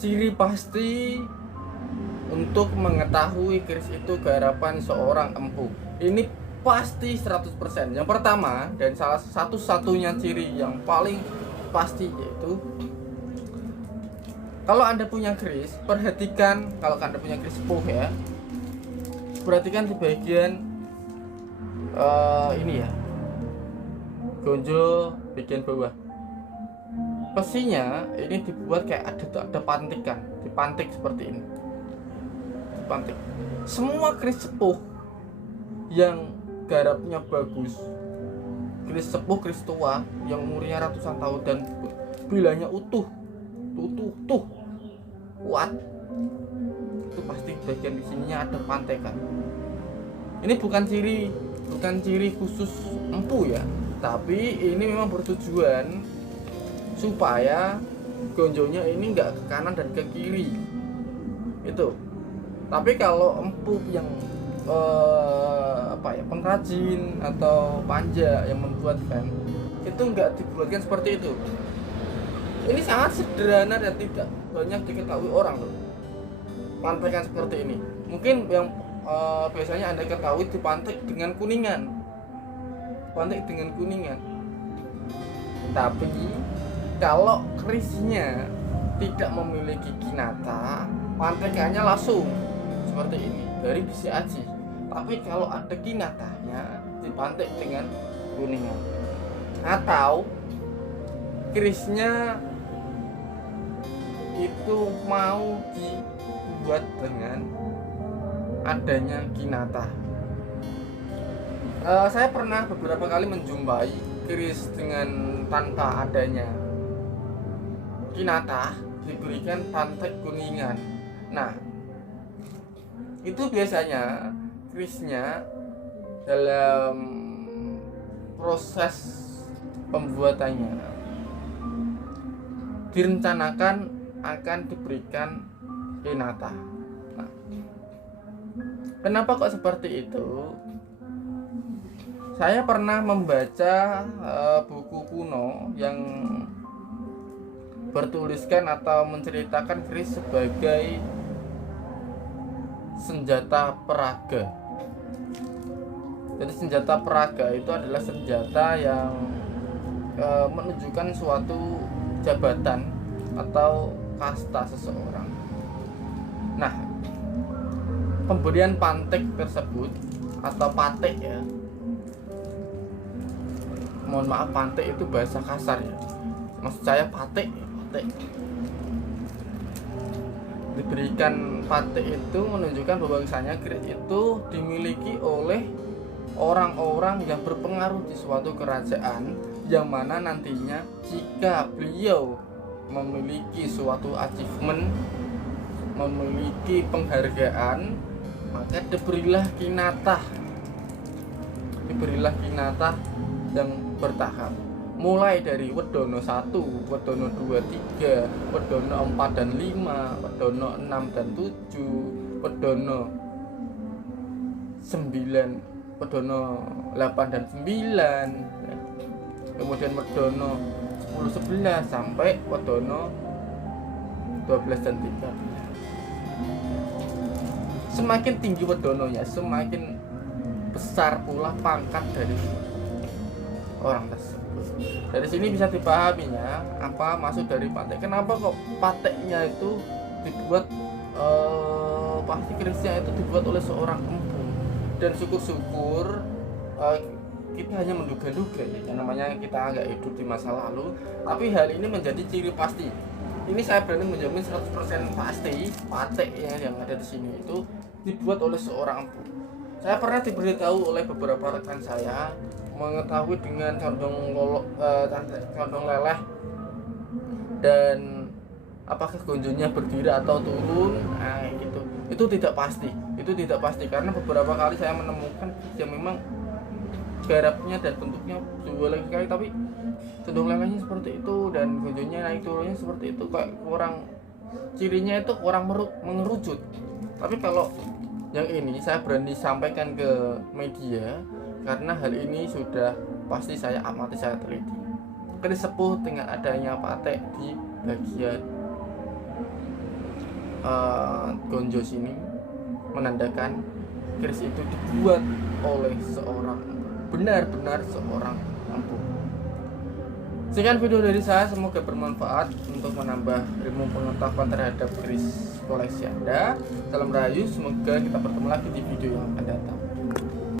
Ciri pasti untuk mengetahui keris itu garapan seorang empu. Ini pasti 100%. Yang pertama dan salah satu-satunya ciri yang paling pasti yaitu kalau Anda punya keris, perhatikan kalau Anda punya keris sepuh ya. Perhatikan di bagian ini ya. Gonjol bagian bawah. Besinya ini dibuat kayak ada pantikan, dipantik seperti ini. Dipantik. Semua keris sepuh yang garapnya bagus, keris sepuh, keris tua yang umurnya ratusan tahun dan bilanya utuh, kuat, itu pasti bagian di sininya ada pantekan. Ini bukan ciri khusus empu ya, tapi ini memang bertujuan supaya gonjonya ini enggak ke kanan dan ke kiri itu. Tapi kalau empu yang pengrajin atau panja yang membuat fan itu enggak dibuatkan seperti itu. Ini sangat sederhana dan tidak banyak diketahui orang loh, pantekan seperti ini. Mungkin yang biasanya Anda ketahui dipantik dengan kuningan, tapi kalau kerisnya tidak memiliki kinata, pantekannya langsung seperti ini dari besi aji. Tapi kalau ada kinatanya, dipantik dengan kuningan. Atau kerisnya itu mau dibuat dengan adanya kinata. Saya pernah beberapa kali menjumpai keris dengan tanpa adanya kinata diberikan pantek kuningan. Nah, itu biasanya kerisnya dalam proses pembuatannya direncanakan akan diberikan kinata. Nah, kenapa kok seperti itu? Saya pernah membaca buku kuno yang bertuliskan atau menceritakan keris sebagai senjata peraga. Jadi senjata peraga itu adalah senjata yang menunjukkan suatu jabatan atau kasta seseorang. Nah, pemberian pantek tersebut atau patek ya, mohon maaf, pantek itu bahasa kasar ya, maksud saya patek. Diberikan patek itu menunjukkan bahwasanya keris itu dimiliki oleh orang-orang yang berpengaruh di suatu kerajaan, yang mana nantinya jika beliau memiliki suatu achievement, memiliki penghargaan, maka diberilah kinata yang bertahap, mulai dari Wedono 1, Wedono 2, 3, Wedono 4 dan 5, Wedono 6 dan 7, Wedono 9, Wedono 8 dan 9, kemudian Wedono 10, 11 sampai Wedono 12 dan 13. Semakin tinggi Wedononya, semakin besar pula pangkat dari orang tersebut. Dari sini bisa dipahaminya apa maksud dari patek. Kenapa kok pateknya itu dibuat pasti kerisnya itu dibuat oleh seorang empu. Dan syukur-syukur kita hanya menduga-duga ya, yang namanya kita nggak hidup di masa lalu. Tapi hal ini menjadi ciri pasti. Ini saya berani menjamin 100% pasti patek yang ada di sini itu dibuat oleh seorang empu. Saya pernah diberitahu oleh beberapa rekan saya mengetahui dengan condong leleh dan apakah gonjonya berdiri atau turun, nah gitu. Itu tidak pasti karena beberapa kali saya menemukan yang memang garapnya dan bentuknya dua lagi kali, tapi condong lelehnya seperti itu dan gonjonya naik turunnya seperti itu, kayak kurang, cirinya itu kurang mengerucut. Tapi kalau yang ini saya berani sampaikan ke media karena hal ini sudah pasti saya amati, saya teliti. Keris sepuh dengan adanya patek di bagian gonjos ini menandakan keris itu dibuat oleh seorang benar-benar seorang empu. Sekian video dari saya, semoga bermanfaat untuk menambah ilmu pengetahuan terhadap keris koleksi Anda. Salam rahayu, semoga kita bertemu lagi di video yang akan datang.